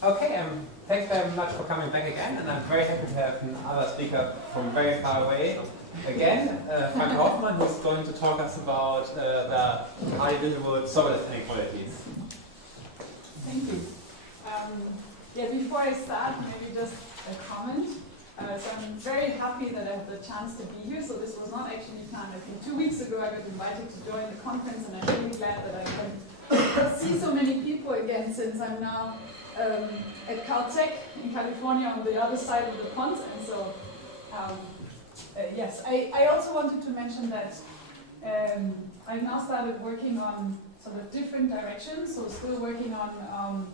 Okay, thanks very much for coming back again, and I'm very happy to have another speaker from very far away. Again, Franca Hoffmann, who's going to talk us about the Hardy-Littlewood-Sobolev inequalities. Thank you. Yeah, before I start, maybe just a comment. So I'm very happy that I have the chance to be here. So this was not actually planned. I think 2 weeks ago I got invited to join the conference, and I'm really glad that I can see so many people again, since I'm now at Caltech in California on the other side of the pond. And so, yes, I also wanted to mention that I've now started working on sort of different directions. So still working on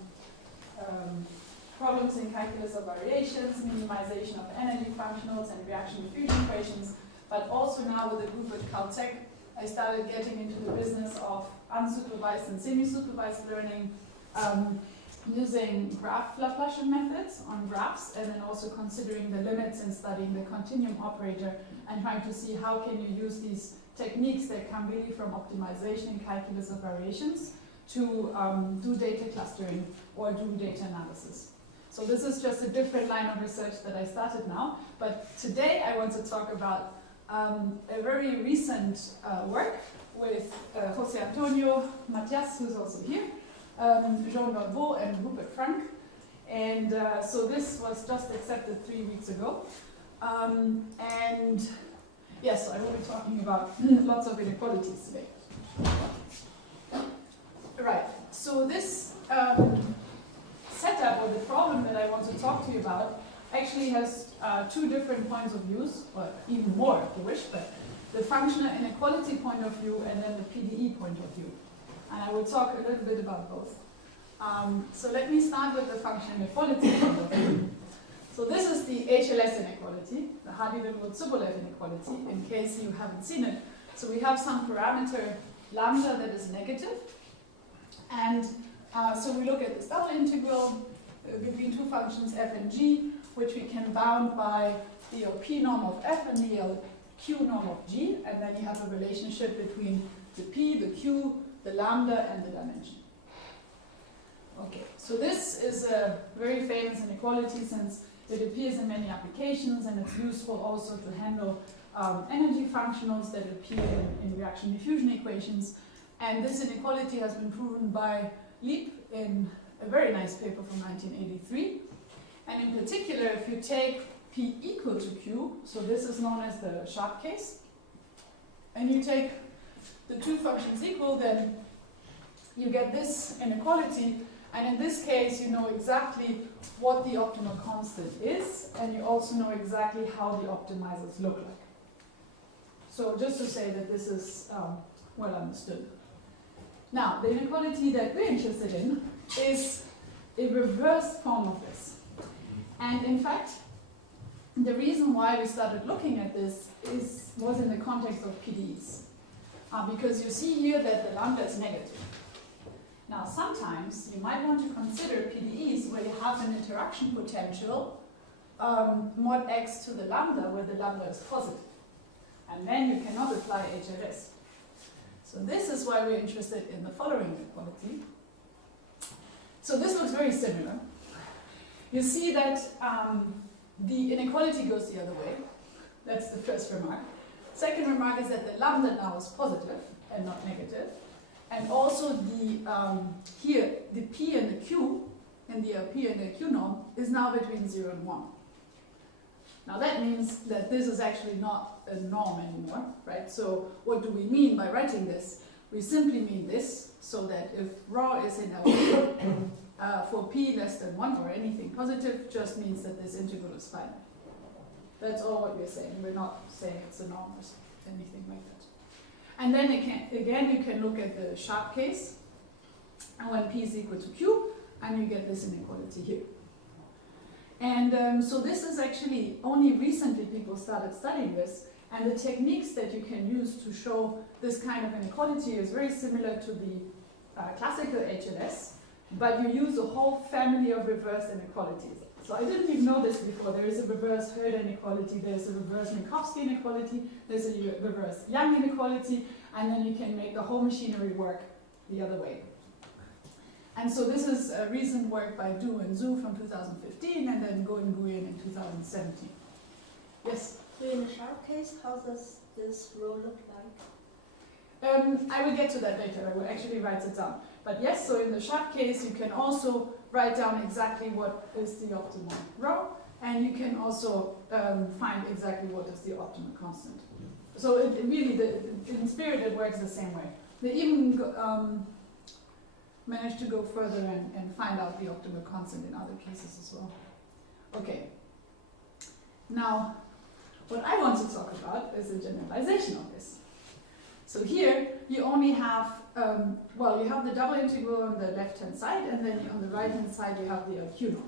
problems in calculus of variations, minimization of energy functionals and reaction diffusion equations, but also now with the group at Caltech, I started getting into the business of unsupervised and semi-supervised learning using graph Laplacian methods on graphs, and then also considering the limits and studying the continuum operator and trying to see how can you use these techniques that come really from optimization in calculus of variations to do data clustering or do data analysis. So this is just a different line of research that I started now, but today I want to talk about a very recent work with Jose Antonio, Matias, who's also here, Jean Dolbeault, and Rupert Franca. And so this was just accepted 3 weeks ago. And yes, I will be talking about lots of inequalities today. Right, so this setup, or the problem that I want to talk to you about, actually has 2 different points of views, or even more if you wish, but the functional inequality point of view and then the PDE point of view. And I will talk a little bit about both. So let me start with the functional inequality point of view. So this is the HLS inequality, the Hardy-Littlewood-Sobolev inequality, in case you haven't seen it. So we have some parameter lambda that is negative, and so we look at this double integral between 2 functions f and g, which we can bound by the P norm of f and the Q norm of g, and then you have a relationship between the p, the q, the lambda, and the dimension. Okay, so this is a very famous inequality since it appears in many applications, and it's useful also to handle energy functionals that appear in reaction diffusion equations. And this inequality has been proven by Lieb in a very nice paper from 1983. And in particular, if you take P equal to Q, so this is known as the sharp case, and you take the 2 functions equal, then you get this inequality. And in this case, you know exactly what the optimal constant is, and you also know exactly how the optimizers look like. So just to say that this is well understood. Now, the inequality that we're interested in is a reversed form of this. And in fact, the reason why we started looking at this was in the context of PDEs. Because you see here that the lambda is negative. Now, sometimes you might want to consider PDEs where you have an interaction potential mod x to the lambda, where the lambda is positive. And then you cannot apply HLS. So this is why we're interested in the following inequality. So this looks very similar. You see that the inequality goes the other way. That's the first remark. Second remark is that the lambda now is positive and not negative. And also the here, the P and the Q, and the P and the Q norm, is now between 0 and 1. Now that means that this is actually not a norm anymore, right? So what do we mean by writing this? We simply mean this, so that if ρ is in L for p less than 1 or anything positive, just means that this integral is finite. That's all what we're saying. We're not saying it's a norm or anything like that. And then again, you can look at the sharp case, and when p is equal to q, and you get this inequality here. And so this is actually only recently people started studying this, and the techniques that you can use to show this kind of inequality is very similar to the classical HLS, but you use a whole family of reversed inequalities. So I didn't even know this before. There is a reverse Herder inequality, there's a reverse Minkowski inequality, there's a reverse Young inequality, and then you can make the whole machinery work the other way. And so this is recent work by Du and Zhu from 2015, and then Go and Nguyen in 2017. Yes? So in the sharp case, how does this row look like? I will get to that later. I will actually write it down. But yes, so in the sharp case, you can also write down exactly what is the optimal row, and you can also find exactly what is the optimal constant. So it really, in spirit, it works the same way. They even managed to go further and find out the optimal constant in other cases as well. Okay. Now, what I want to talk about is a generalization of this. So here, you only have, well, you have the double integral on the left-hand side, and then on the right-hand side, you have the Q.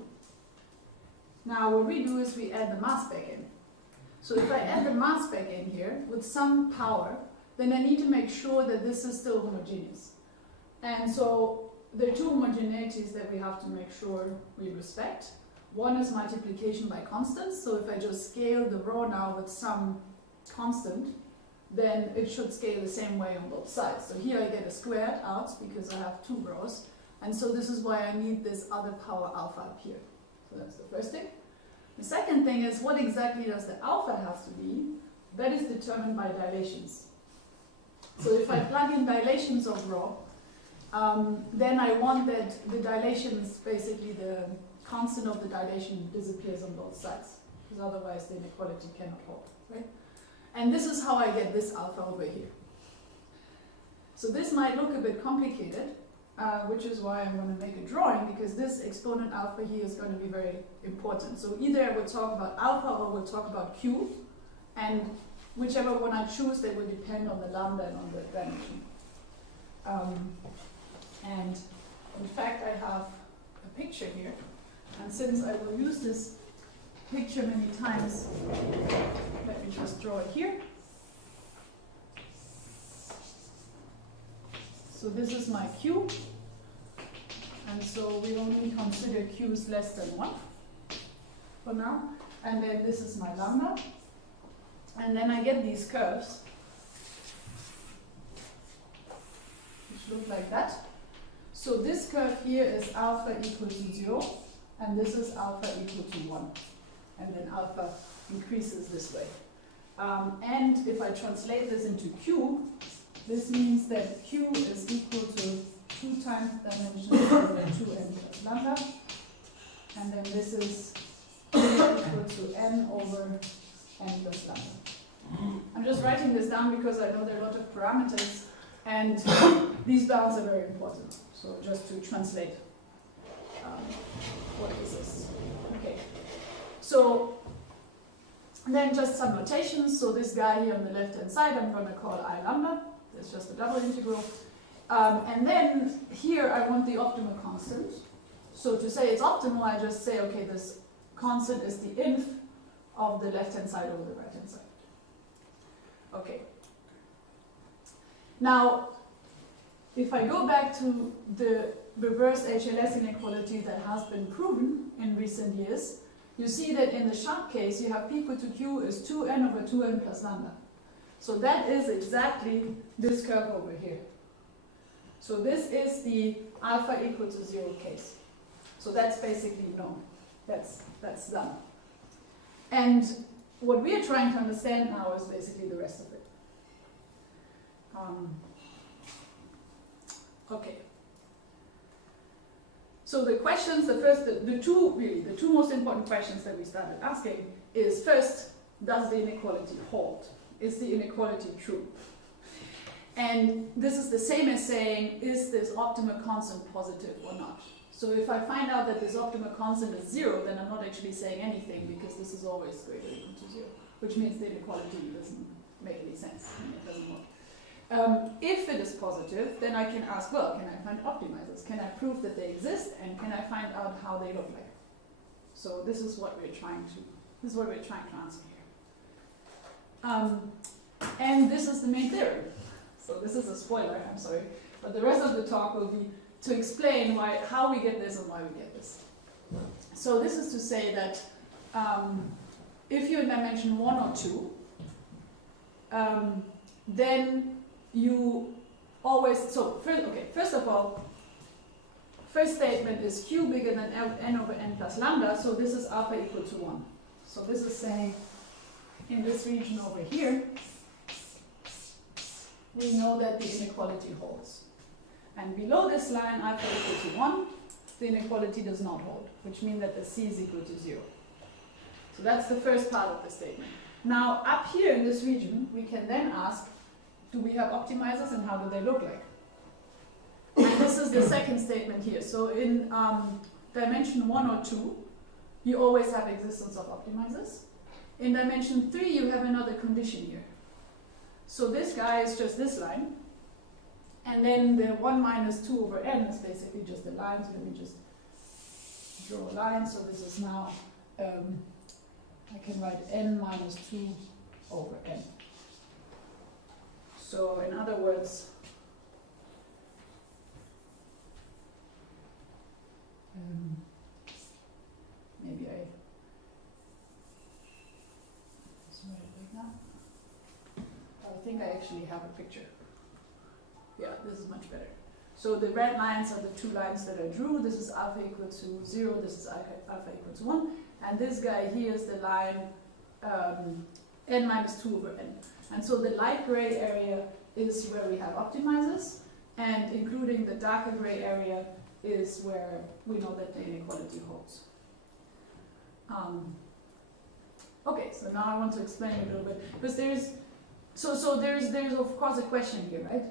Now, what we do is we add the mass back in. So if I add the mass back in here with some power, then I need to make sure that this is still homogeneous. And so there are two homogeneities that we have to make sure we respect. One is multiplication by constants. So if I just scale the row now with some constant, then it should scale the same way on both sides. So here I get a squared out because I have two rows. And so this is why I need this other power alpha up here. So that's the first thing. The second thing is, what exactly does the alpha have to be? That is determined by dilations. So if I plug in dilations of rho, then I want that the dilations, basically the constant of the dilation disappears on both sides, because otherwise the inequality cannot hold, right? And this is how I get this alpha over here. So this might look a bit complicated, which is why I'm going to make a drawing, because this exponent alpha here is going to be very important. So either I will talk about alpha or we'll talk about q, and whichever one I choose, they will depend on the lambda and on the dimension. And in fact, I have a picture here, and since I will use this picture many times, let me just draw it here. So this is my q, and so we only consider q's less than 1 for now. And then this is my lambda, and then I get these curves, which look like that. So this curve here is alpha equal to 0, and this is alpha equal to 1. And then alpha increases this way. And if I translate this into q, this means that q is equal to 2 times dimension over 2n plus lambda. And then this is equal to n over n plus lambda. I'm just writing this down because I know there are a lot of parameters, and these bounds are very important. So just to translate what this is. Okay. So then just some notations. So this guy here on the left-hand side, I'm going to call I lambda. That's just a double integral. And then here I want the optimal constant. So to say it's optimal, I just say, okay, this constant is the inf of the left-hand side over the right-hand side. Okay. Now, if I go back to the reverse HLS inequality that has been proven in recent years, you see that in the sharp case, you have p equal to q is 2n over 2n plus lambda. So that is exactly this curve over here. So this is the alpha equal to 0 case. So that's basically known. That's done. And what we are trying to understand now is basically the rest of it. Okay. So the questions, the two most important questions that we started asking is, first, does the inequality hold? Is the inequality true? And this is the same as saying, is this optimal constant positive or not? So if I find out that this optimal constant is 0, then I'm not actually saying anything, because this is always greater than or equal to 0, which means the inequality doesn't make any sense, and it doesn't work. If it is positive, then I can ask, well, can I find optimizers? Can I prove that they exist, and can I find out how they look like? So this is what we're trying to answer here. And this is the main theory. So this is a spoiler, I'm sorry, but the rest of the talk will be to explain how we get this and why we get this. So this is to say that if you're in dimension 1 or 2, then you always, so first first statement is q bigger than n over n plus lambda, so this is alpha equal to 1. So this is saying in this region over here, we know that the inequality holds. And below this line, alpha equal to 1, the inequality does not hold, which means that the c is equal to 0. So that's the first part of the statement. Now, up here in this region, we can then ask, do we have optimizers and how do they look like? And this is the second statement here. So in dimension 1 or 2, you always have existence of optimizers. In dimension 3, you have another condition here. So this guy is just this line. And then the 1 minus 2 over n is basically just the line. So let me just draw a line. So this is now, I can write n minus 2 over n. So in other words, maybe I just write it like that. I think I actually have a picture. Yeah, this is much better. So the red lines are the two lines that I drew. This is alpha equal to 0, this is alpha equal to 1. And this guy here is the line n minus 2 over n. And so the light gray area is where we have optimizers, and including the darker gray area is where we know that the inequality holds. Okay, so now I want to explain a little bit, because there's of course a question here, right?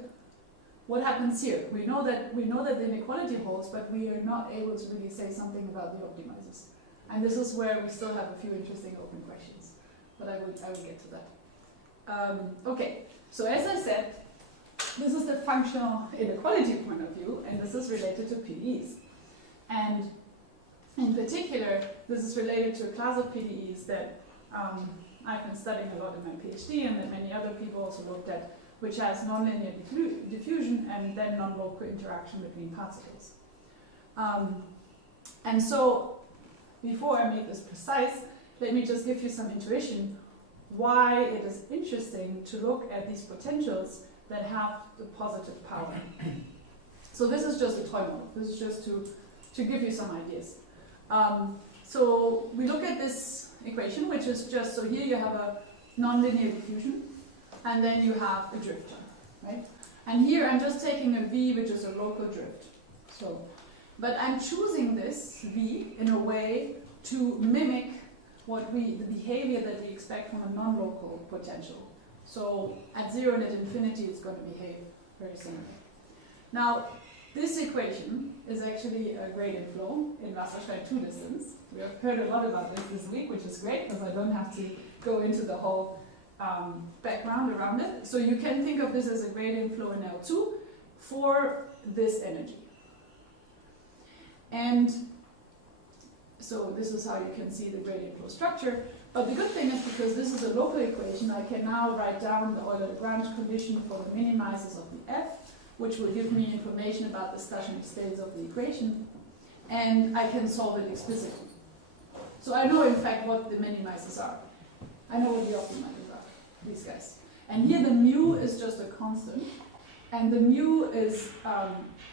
What happens here? We know that the inequality holds, but we are not able to really say something about the optimizers. And this is where we still have a few interesting open questions, but I will get to that. Okay, so as I said, this is the functional inequality point of view, and this is related to PDEs. And in particular, this is related to a class of PDEs that I've been studying a lot in my PhD, and that many other people also looked at, which has nonlinear diffusion and then non-local interaction between particles. And so, before I make this precise, let me just give you some intuition why it is interesting to look at these potentials that have the positive power. So this is just a toy model. This is just to give you some ideas. So we look at this equation, which is just, so here you have a nonlinear diffusion, and then you have a drift term, right? And here I'm just taking a V, which is a local drift. So, but I'm choosing this V in a way to mimic the behavior that we expect from a non-local potential. So at 0 and at infinity, it's going to behave very similarly. Now, this equation is actually a gradient flow in Wasserstein 2 distance. We have heard a lot about this week, which is great because I don't have to go into the whole background around it. So you can think of this as a gradient flow in L2 for this energy. And so this is how you can see the gradient flow structure. But the good thing is, because this is a local equation, I can now write down the Euler-Lagrange condition for the minimizers of the F, which will give me information about the stationary states of the equation, and I can solve it explicitly. So I know, in fact, what the minimizers are. I know what the optimizers are, these guys. And here the mu is just a constant, and the mu is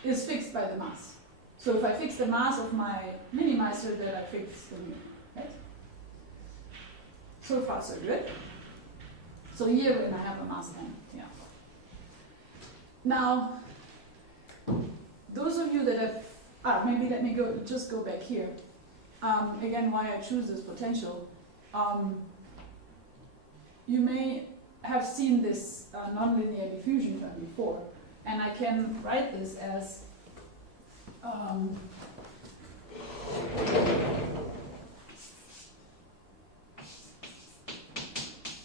fixed by the mass. So if I fix the mass of my minimizer, then I fix the mu, right? So far, so good. So here, when I have a mass n, yeah. Now, those of you that have, maybe let me just go back here. Again, why I choose this potential. You may have seen this nonlinear diffusion term before, and I can write this as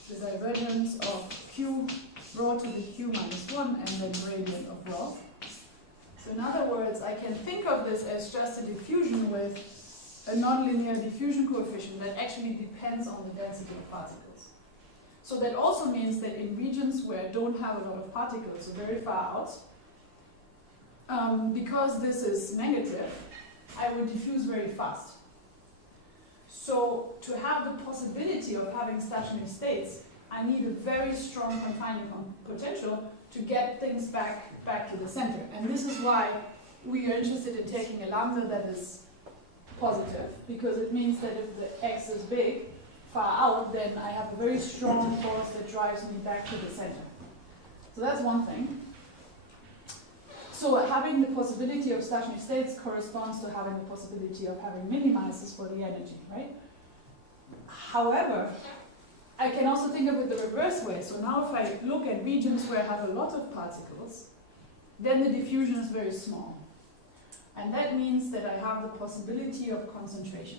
the divergence of q rho to the q minus 1 and then gradient of rho. So in other words, I can think of this as just a diffusion with a nonlinear diffusion coefficient that actually depends on the density of particles. So that also means that in regions where I don't have a lot of particles, so very far out, because this is negative, I will diffuse very fast. So to have the possibility of having stationary states, I need a very strong confining potential to get things back to the center. And this is why we are interested in taking a lambda that is positive, because it means that if the x is big, far out, then I have a very strong force that drives me back to the center. So that's one thing. So having the possibility of stationary states corresponds to having the possibility of having minimizers for the energy, right? However, I can also think of it the reverse way. So now if I look at regions where I have a lot of particles, then the diffusion is very small. And that means that I have the possibility of concentration.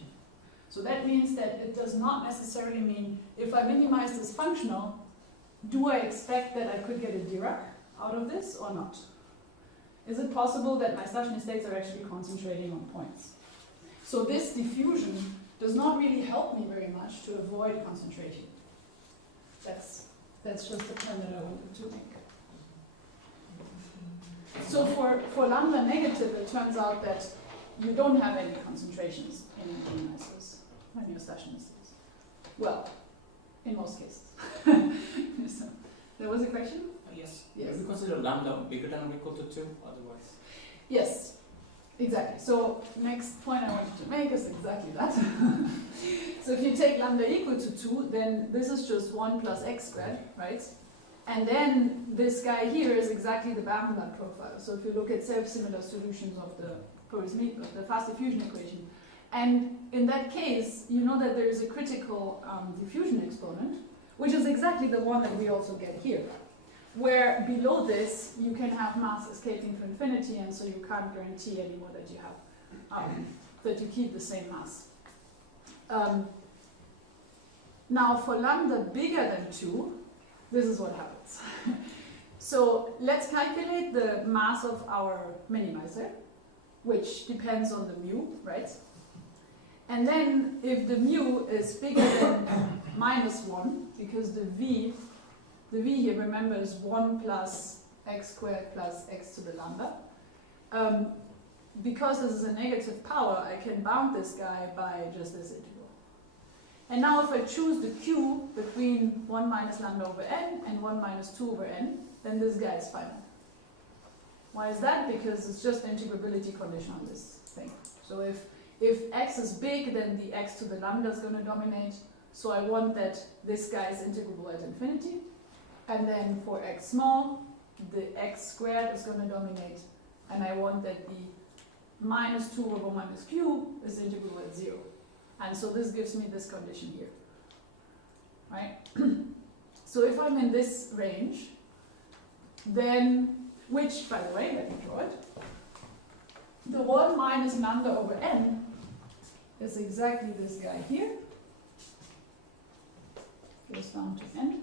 So that means that it does not necessarily mean if I minimize this functional, do I expect that I could get a Dirac out of this or not? Is it possible that my stationary states are actually concentrating on points? So this diffusion does not really help me very much to avoid concentration. That's just the point that I wanted to make. So for lambda negative, it turns out that you don't have any concentrations in minimizers when you're stationary states. Well, in most cases. So, there was a question? Yes. Yes. We consider lambda bigger than or equal to 2, otherwise. Yes, exactly. So next point I wanted to make is exactly that. So if you take lambda equal to 2, then this is just 1 plus x squared, right? And then this guy here is exactly the Barenblatt profile. So if you look at self-similar solutions of the fast diffusion equation, and in that case, you know that there is a critical diffusion exponent, which is exactly the one that we also get here, where below this you can have mass escaping to infinity, and so you can't guarantee anymore that you have that you keep the same mass. Now for lambda bigger than 2, this is what happens. So let's calculate the mass of our minimizer, which depends on the mu, right? And then if the mu is bigger than -1, because the v here, remember, is 1 plus x squared plus x to the lambda. Because this is a negative power, I can bound this guy by just this integral. And now if I choose the q between 1 minus lambda over n and 1 minus 2 over n, then this guy is final. Why is that? Because it's just the integrability condition on this thing. So if x is big, then the x to the lambda is going to dominate. So I want that this guy is integrable at infinity. And then for x small, the x squared is going to dominate. And I want that the minus 2 over minus q is integrable at 0. And so this gives me this condition here. Right? So if I'm in this range, then, which, by the way, let me draw it, the 1 minus lambda over n is exactly this guy here. Goes down to n.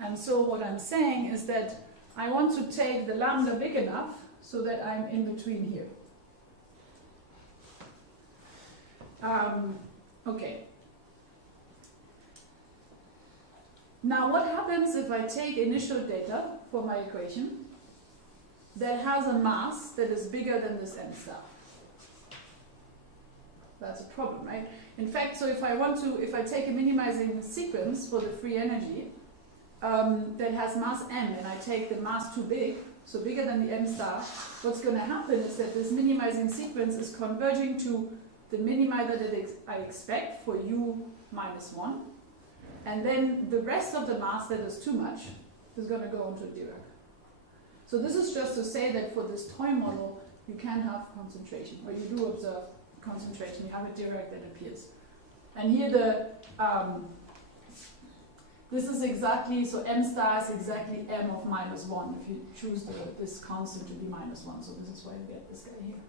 And so what I'm saying is that I want to take the lambda big enough so that I'm in between here. Okay. Now what happens if I take initial data for my equation that has a mass that is bigger than this n star? That's a problem, right? In fact, so if I take a minimizing sequence for the free energy that has mass m, and I take the mass too big, so bigger than the m star, what's going to happen is that this minimizing sequence is converging to the minimizer that I expect for u minus 1, and then the rest of the mass that is too much is going to go into Dirac. So this is just to say that for this toy model, you can have concentration, where you do observe concentration, you have a Dirac that appears. And here this is exactly, so m star is exactly m of minus 1 if you choose this constant to be minus 1, so this is why you get this guy here.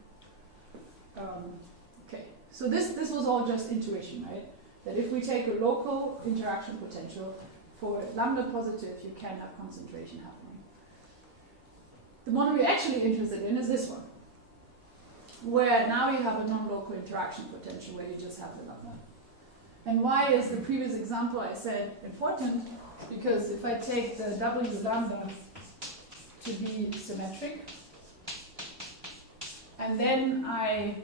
Okay, so this was all just intuition, right? That if we take a local interaction potential for lambda positive, you can have concentration happening. The one we're actually interested in is this one, where now you have a non-local interaction potential where you just have the lambda. And why is the previous example I said important? Because if I take the W lambda to be symmetric, and then I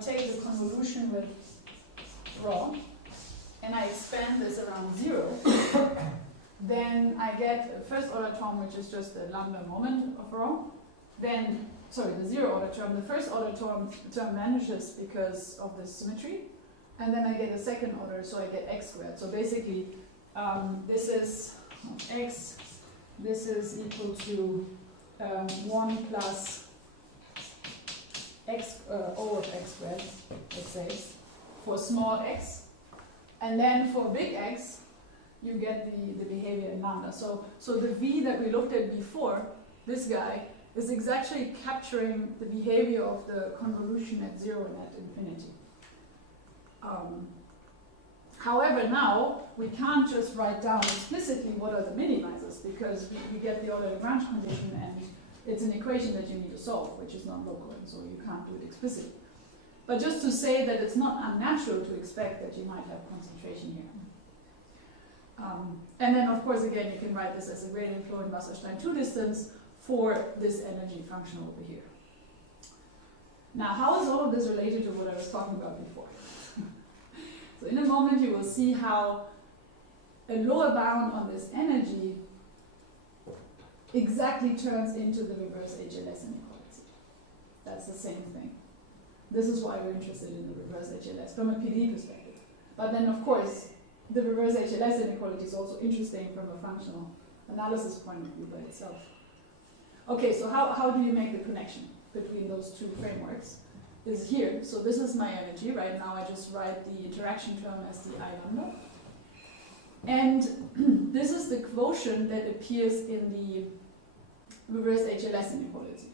take the convolution with rho, and I expand this around 0, then I get a first order term, which is just the lambda moment of rho. Then sorry, the zero order term, the first order term vanishes because of the symmetry, and then I get a second order, so I get x squared. So basically, this is x, this is equal to 1 plus x, O of x squared, let's say, for small x. And then for big X, you get the behavior in lambda. So the V that we looked at before, this guy, is exactly capturing the behavior of the convolution at 0 and at infinity. However, now, we can't just write down explicitly what are the minimizers, because we get the order Lagrange condition, and it's an equation that you need to solve, which is not local, and so you can't do it explicitly. But just to say that it's not unnatural to expect that you might have concentration here. And then, of course, again, you can write this as a gradient flow in Wasserstein 2 distance for this energy function over here. Now, how is all of this related to what I was talking about before? So in a moment, you will see how a lower bound on this energy exactly turns into the reverse HLS inequality. That's the same thing. This is why we're interested in the reverse HLS from a PDE perspective. But then, of course, the reverse HLS inequality is also interesting from a functional analysis point of view by itself. Okay, so how do you make the connection between those two frameworks? Is here. So this is my energy. Right now I just write the interaction term as the I lambda. And this is the quotient that appears in the reverse HLS inequality.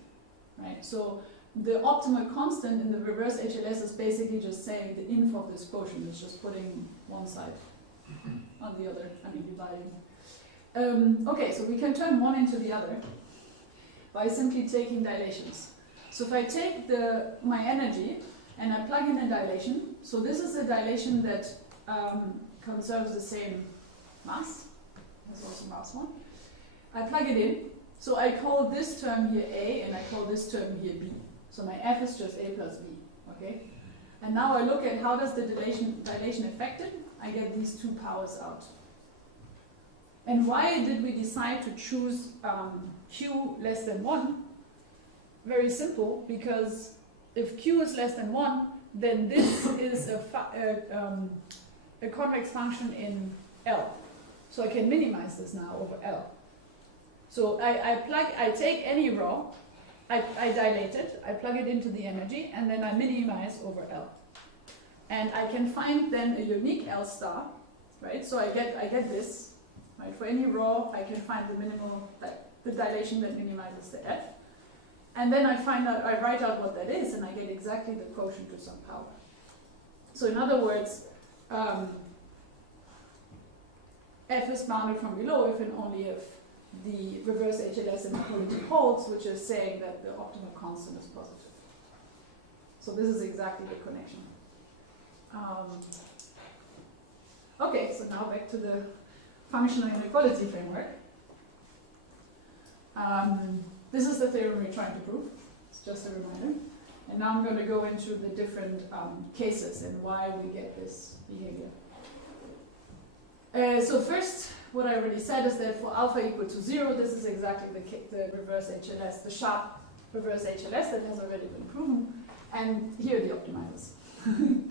Right? So the optimal constant in the reverse HLS is basically just saying the inf of this quotient. It's just putting one side on the other, I mean dividing. Okay, so we can turn one into the other by simply taking dilations. So if I take my energy and I plug in a dilation, so this is a dilation that conserves the same mass, there's also mass 1. I plug it in, so I call this term here A and I call this term here B. So my F is just A plus B, okay? And now I look at how does the dilation affect it. I get these two powers out. And why did we decide to choose Q less than 1? Very simple, because if Q is less than 1, then this is a convex function in L. So I can minimize this now over L. So I take any rho, I dilate it, I plug it into the energy, and then I minimize over L. And I can find then a unique L star, right? So I get this, right? For any rho, I can find the minimal, the dilation that minimizes the F. And then I write out what that is, and I get exactly the quotient to some power. So in other words, F is bounded from below if and only if the reverse HLS inequality holds, which is saying that the optimal constant is positive. So this is exactly the connection. Okay, so now back to the functional inequality framework. This is the theorem we're trying to prove. It's just a reminder. And now I'm going to go into the different cases and why we get this behavior. So first, what I already said is that for alpha equal to 0, this is exactly the reverse HLS, the sharp reverse HLS that has already been proven. And here are the optimizers.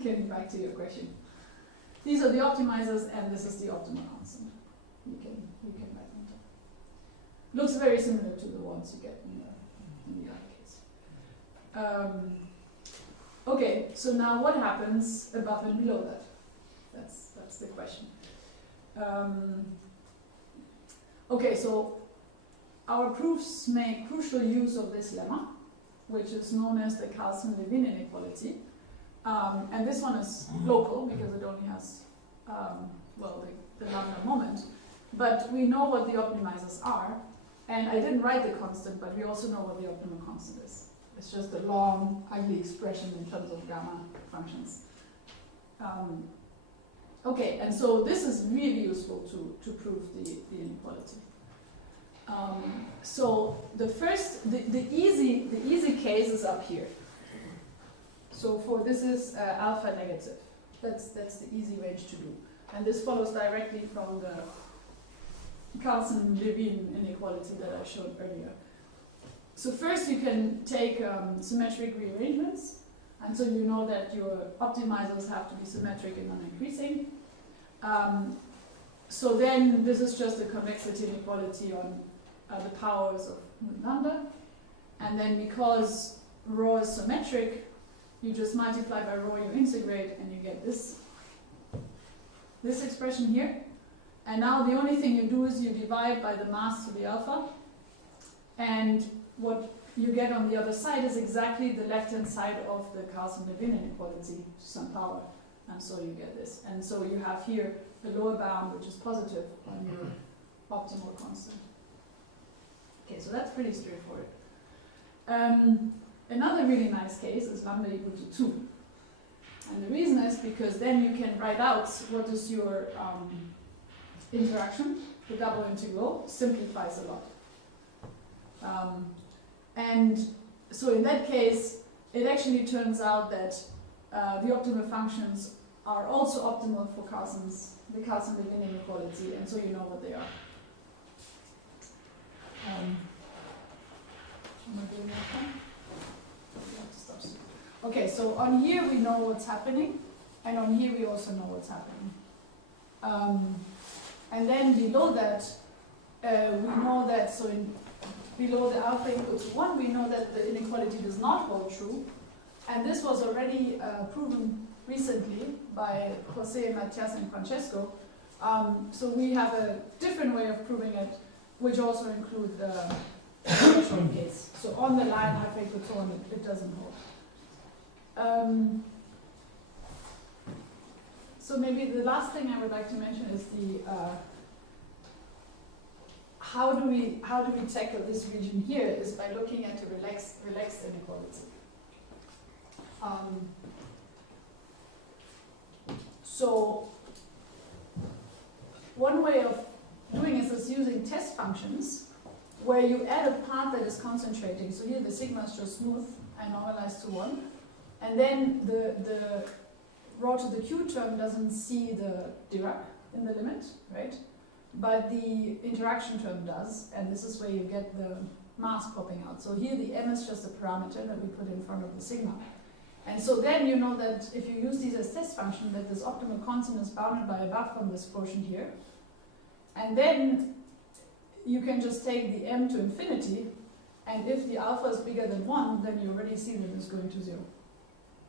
Getting back to your question. These are the optimizers, and this is the optimal constant. You can write them down. Looks very similar to the ones you get in the other case. Okay, so now what happens above and below that? That's the question. Okay, so our proofs make crucial use of this lemma, which is known as the Carlson-Levin inequality. And this one is local because it only has, the lambda moment. But we know what the optimizers are. And I didn't write the constant, but we also know what the optimal constant is. It's just a long, ugly expression in terms of gamma functions. Okay, and so this is really useful to prove the inequality. So the easy case is up here. So for this is alpha negative. That's the easy range to do. And this follows directly from the Carlson-Levin inequality that I showed earlier. So first you can take symmetric rearrangements, and so you know that your optimizers have to be symmetric and non-increasing. So then this is just a convexity inequality on the powers of lambda. And then because rho is symmetric, you just multiply by rho, you integrate, and you get this expression here. And now the only thing you do is you divide by the mass to the alpha. And what you get on the other side is exactly the left-hand side of the Carlson-Levin inequality to some power. And so you get this. And so you have here the lower bound, which is positive on your optimal constant. Okay, so that's pretty straightforward. Another really nice case is lambda equal to 2. And the reason is because then you can write out what is your interaction. The double integral simplifies a lot. And so in that case, it actually turns out that the optimal functions are also optimal for the Carlson-Levin inequality, and so you know what they are. Am I doing that one? You have to stop soon. Okay, so on here we know what's happening, and on here we also know what's happening. And then below that, we know that, so below the alpha equals 1, we know that the inequality does not hold true. And this was already proven recently by Jose, Matias, and Francesco. So we have a different way of proving it, which also includes the threshold case. So on the line alpha equals 1, it doesn't hold. So maybe the last thing I would like to mention is the how do we tackle this region here is by looking at the relaxed inequality. So one way of doing this is using test functions where you add a part that is concentrating. So here the sigma is just smooth and normalized to 1. And then the rho to the q term doesn't see the Dirac in the limit, right? But the interaction term does, and this is where you get the mass popping out. So here the m is just a parameter that we put in front of the sigma. And so then you know that if you use these as test function, that this optimal constant is bounded by a buffer on this quotient here. And then you can just take the m to infinity, and if the alpha is bigger than 1, then you already see that it's going to 0.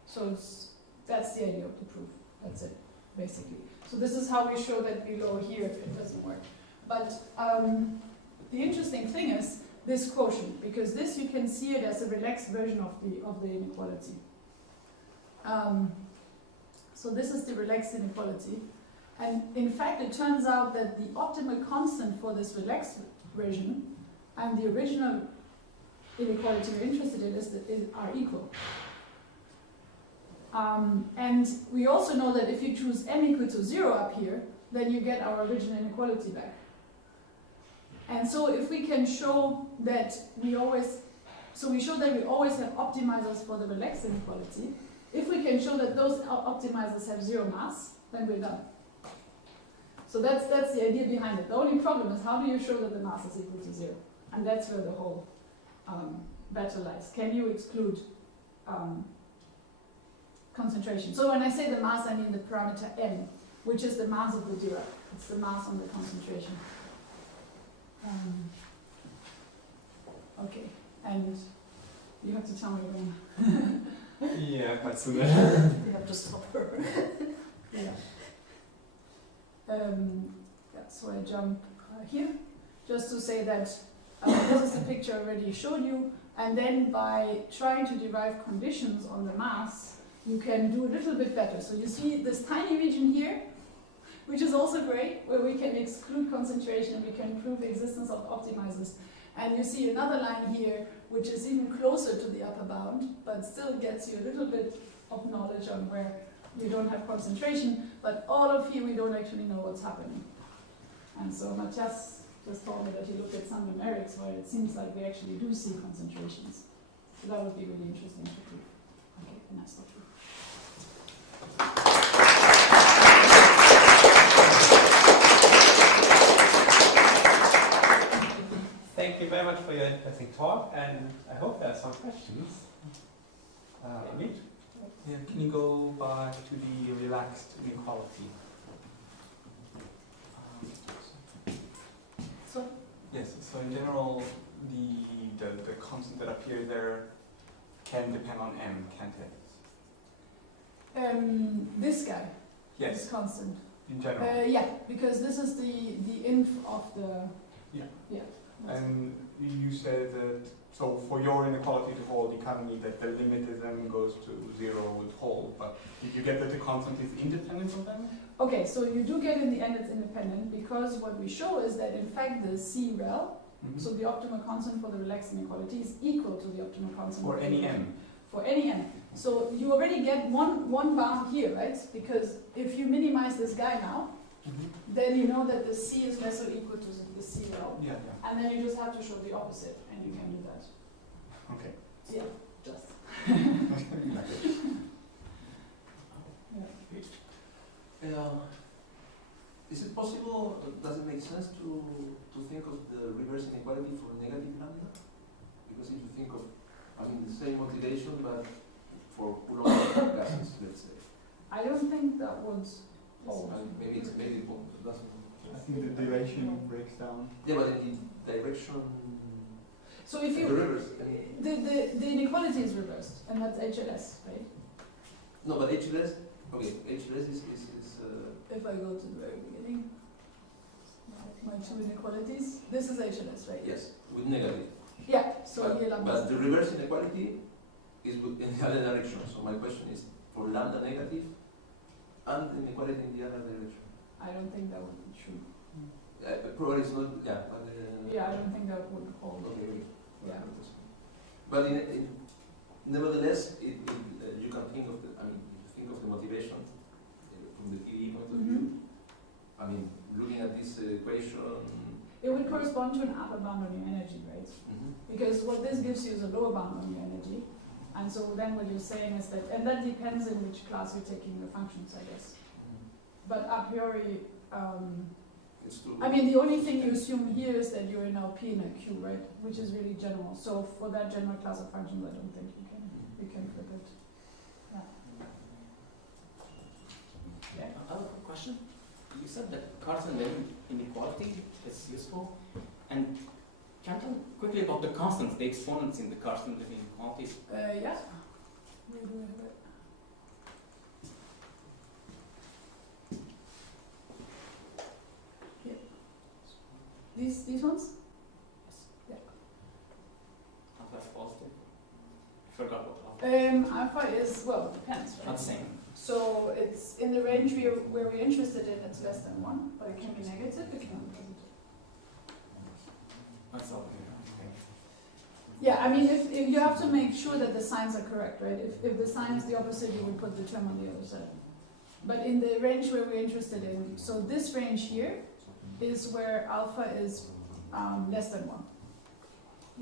So that's the idea of the proof. That's it, basically. So this is how we show that below here it doesn't work. But the interesting thing is this quotient, because this you can see it as a relaxed version of the inequality. So this is the relaxed inequality. And in fact, it turns out that the optimal constant for this relaxed version and the original inequality we're interested in are equal. And we also know that if you choose m equal to 0 up here, then you get our original inequality back. And so if we can show that we always have optimizers for the relaxed inequality. If we can show that those optimizers have 0 mass, then we're done. So that's the idea behind it. The only problem is how do you show that the mass is equal to 0? And that's where the whole battle lies. Can you exclude concentration? So when I say the mass, I mean the parameter m, which is the mass of the Dirac. It's the mass on the concentration. Okay, and you have to tell me when. Yeah, quite soon. You have to stop her. Yeah. So I jump here, just to say that this is the picture I already showed you, and then by trying to derive conditions on the mass, you can do a little bit better. So you see this tiny region here, which is also great, where we can exclude concentration and we can prove existence of optimizers. And you see another line here, which is even closer to the upper bound, but still gets you a little bit of knowledge on where you don't have concentration, but all of here we don't actually know what's happening. And so Matias just told me that he looked at some numerics where it seems like we actually do see concentrations. So that would be really interesting to prove. Okay, and I stop here. Thank thank you very much for your interesting talk, and I hope there are some questions. Amit? Yeah, can you go back to the relaxed inequality? So, Yes, so in general, the constant that appears there can depend on m, can't it? this guy Yes, is constant. in general. Yeah, because this is the inf of the. Yeah. Yeah. And you said that, so for your inequality to hold, you kind of need that the limit as m goes to 0 would hold, but did you get that the constant is independent of them? Okay, so you do get in the end it's independent because what we show is that in fact the C-rel, so the optimal constant for the relaxed inequality, is equal to the optimal constant For any m. For any n. So you already get one bound here, right? Because if you minimize this guy now, then you know that the C is less or equal to the C-rel. Yeah, And then you just have to show the opposite, and you can do that. okay. Yeah, just. Is it possible, does it make sense to think of the reverse inequality for negative lambda? Because if you think of, I mean, the same motivation, but for Coulomb gases, let's say. I don't think that would hold. Maybe it's maybe it doesn't. I think the duration breaks down. Yeah, but in the direction. So if The you, reverse. the inequality is reversed, and that's HLS, right? No, but HLS. Okay, HLS is If I go to the very beginning, my two inequalities, this is HLS, right? yes, with negative. Yeah, so here lambda. But the reverse inequality is in the other direction. So my question is for lambda negative and inequality in the other direction. I don't think that would be true. Probably it's not. Yeah. But, Yeah, I don't think that would hold. okay. Yeah. But nevertheless, you can think of the. I mean, if you think of the motivation from the PDE point of view. I mean, looking at this equation. It would correspond to an upper bound on your energy, right? Because what this gives you is a lower bound on your energy. And so then what you're saying is that, and that depends in which class you're taking the functions, I guess. But a priori, It's too. I mean, the only thing you assume here is that you're in a P and a Q, right? Which is really general. So for that general class of functions, I don't think you can flip it. Yeah, I have a question. You said that Cartan-Levin inequality is useful, and can you tell quickly about the constants, the exponents in the Cartan-Levin inequalities? Yeah. Where do I have it? Here. These ones? Yeah. Alpha is positive. I forgot what alpha. Alpha is, well, depends, right? Not same. So it's in the range where we're interested in, it's less than 1, but it can be negative, it can be positive. That's all. Yeah, I mean, if you have to make sure that the signs are correct, right? If the sign is the opposite, you would put the term on the other side. But in the range where we're interested in, so this range here is where alpha is less than 1.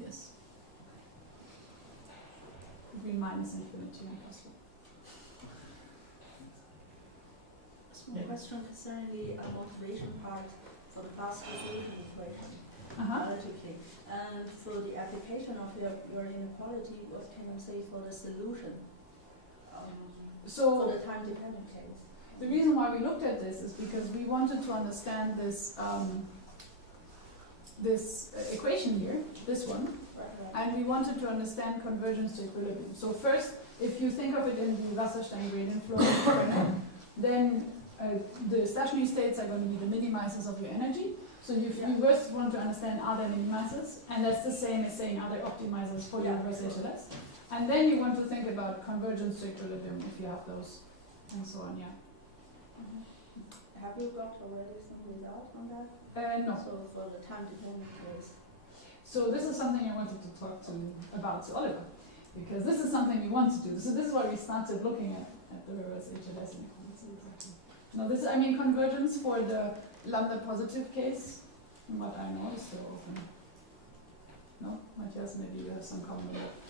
Yes. Between minus infinity and plus 1. Small question concerning the motivation part for the fast resolution equation, relatively. And for the application of your inequality, what can you say for the solution? For the time-dependent case. The reason why we looked at this is because we wanted to understand this this equation here, this one, and we wanted to understand convergence to equilibrium. So first, if you think of it in the Wasserstein gradient flow, then the stationary states are going to be the minimizers of your energy. So you first want to understand are there minimizers, and that's the same as saying are there optimizers for your reverse HLS. And then you want to think about convergence to equilibrium if you have those, and so on, Have you got already some result on that? No. So for the time-dependent case. So this is something I wanted to talk about to Oliver, because this is something we want to do. So this is why we started looking at the reverse HLS inequality. Now this, I mean, convergence for the lambda positive case, from what I know, is still open. No? Matias, maybe you have some comment on that.